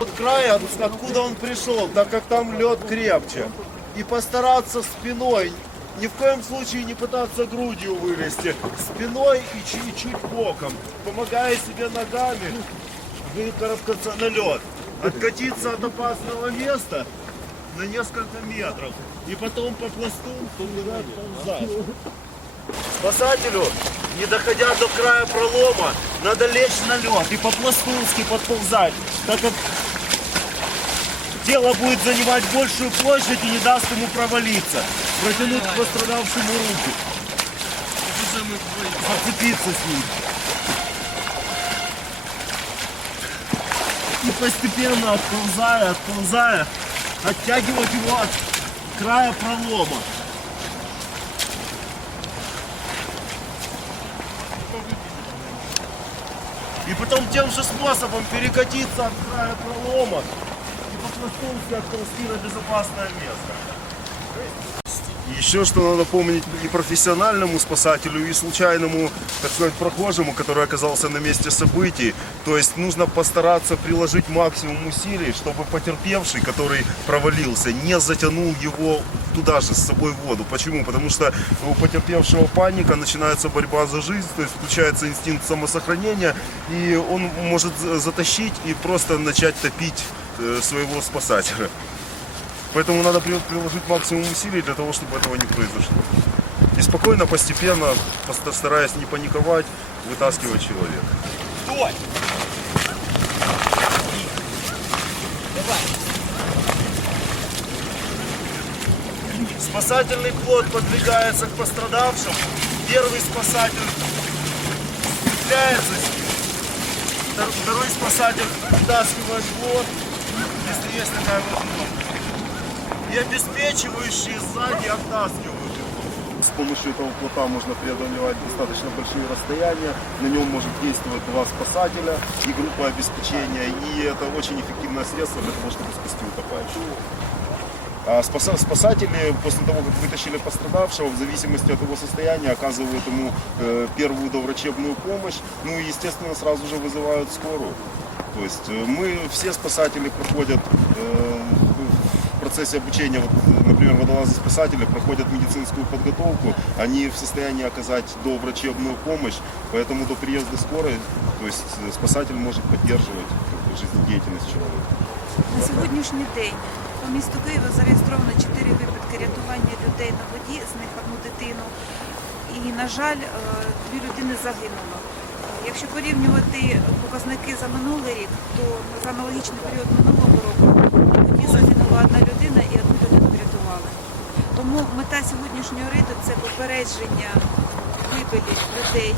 От края, от- откуда он пришел, так как там лед крепче. И постараться спиной, ни в коем случае не пытаться грудью вылезти. Спиной и чуть, чуть боком, помогая себе ногами выкарабкаться на лед. Откатиться от опасного места на несколько метров. И потом по пласту ползать. Спасателю, не доходя до края пролома, надо лечь на лед и по-пластунски подползать, так как тело будет занимать большую площадь и не даст ему провалиться. Протянуть к пострадавшему руку. Зацепиться с ним. И постепенно отползая, отползая, оттягивать его от края пролома. И потом тем же способом перекатиться от края пролома отползти на безопасное место. Еще что надо помнить и профессиональному спасателю, и случайному, так сказать, прохожему, который оказался на месте событий. То есть нужно постараться приложить максимум усилий, чтобы потерпевший, который провалился, не затянул его туда же с собой в воду. Почему? Потому что у потерпевшего паника, начинается борьба за жизнь, то есть включается инстинкт самосохранения, и он может за- затащить и просто начать топить своего спасателя. Поэтому надо при- приложить максимум усилий для того, чтобы этого не произошло. И спокойно, постепенно, стараясь не паниковать, вытаскивать человека. Стой! Спасательный плот подвигается к пострадавшим. Первый спасатель цепляется Второй спасатель вытаскивает плот, если есть такая возможность. И обеспечивающие сзади оттаскивают. С помощью этого плота можно преодолевать достаточно большие расстояния. На нем может действовать два спасателя и группа обеспечения. И это очень эффективное средство для того, чтобы спасти утопающего. А спаса- спасатели после того, как вытащили пострадавшего, в зависимости от его состояния, оказывают ему э, первую доврачебную помощь, ну и, естественно, сразу же вызывают скорую. То есть э, мы, все спасатели проходят э, в процессе обучения, вот, например, водолазы-спасатели проходят медицинскую подготовку, они в состоянии оказать доврачебную помощь, поэтому до приезда скорой, то есть э, спасатель может поддерживать как бы, жизнедеятельность человека. На сьогоднішній день по місту Києва зареєстровано 4 випадки рятування людей на воді, з них одну дитину. І, на жаль, е, дві людини загинуло. Е, Якщо порівнювати показники за минулий рік, то за аналогічний період минулого року на воді загинула одна людина і одну людину врятували. Тому мета сьогоднішнього рейду це попередження гибелі людей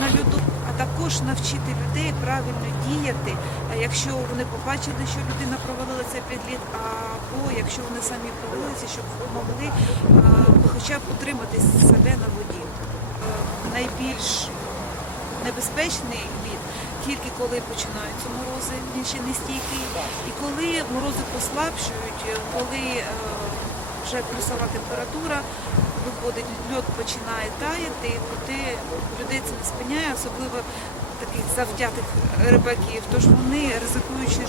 на льоду, а також навчити людей правильно діяти, якщо вони побачили, що людина провалила цей підліт, або якщо вони самі провалилися, щоб могли хоча б утримати себе на воді. Е, Найбільш небезпечний лід тільки коли починаються морози, він ще не стійкий, і коли морози послабшують, е, коли е, вже плюсова температура виходить, льод починає таяти, тоді людей це не спиняє, особливо таких завдятих рибаків. Тож вони, ризикуючи